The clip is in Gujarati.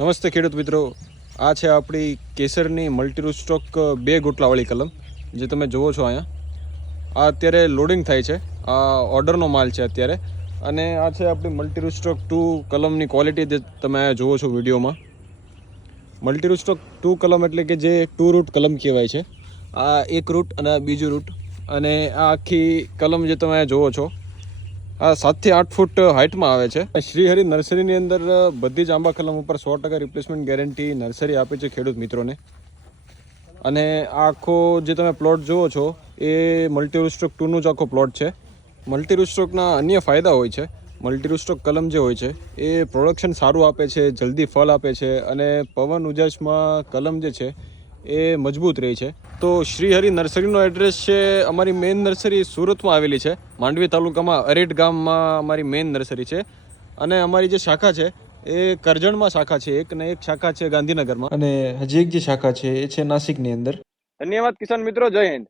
નમસ્તે ખેડૂત મિત્રો. આ છે આપણી કેસરની મલ્ટીરૂટ સ્ટોક બે ગોટલાવાળી કલમ, જે તમે જુઓ છો અહીંયા. આ અત્યારે લોડિંગ થાય છે. આ ઓર્ડરનો માલ છે અત્યારે. અને આ છે આપણી મલ્ટીરૂટ સ્ટોક ટુ કલમની ક્વોલિટી, જે તમે જુઓ છો વિડીયોમાં. મલ્ટીરૂટ સ્ટોક ટુ કલમ એટલે કે જે ટુ રૂટ કલમ કહેવાય છે. આ એક રૂટ અને બીજું રૂટ. અને આ આખી કલમ જે તમે જુઓ છો આ સાતથી આઠ ફૂટ હાઇટમાં આવે છે. શ્રીહરિ નર્સરીની અંદર બધી જ આંબા કલમ ઉપર સો ટકા રિપ્લેસમેન્ટ ગેરંટી નર્સરી આપે છે ખેડૂત મિત્રોને. અને આખો જે તમે પ્લોટ જુઓ છો, એ મલ્ટી રૂસ્ટોક ટુનું જ આખો પ્લોટ છે. મલ્ટી રૂસ્ટોકના અન્ય ફાયદા હોય છે. મલ્ટી રૂસ્ટોક કલમ જે હોય છે, એ પ્રોડક્શન સારું આપે છે, જલ્દી ફળ આપે છે અને પવન ઉજાસમાં કલમ જે છે એ મજબૂત રહે છે. તો શ્રીહરિ નર્સરીનો એડ્રેસ છે, અમારી મેઇન નર્સરી સુરતમાં આવેલી છે. માંડવી તાલુકામાં અરેટ ગામમાં અમારી મેઇન નર્સરી છે. અને અમારી જે શાખા છે, એ કરજણમાં શાખા છે, એક ને એક શાખા છે ગાંધીનગરમાં. અને હજી એક જે શાખા છે, એ છે નાસિકની અંદર. ધન્યવાદ કિસાન મિત્રો, જય હિન્દ.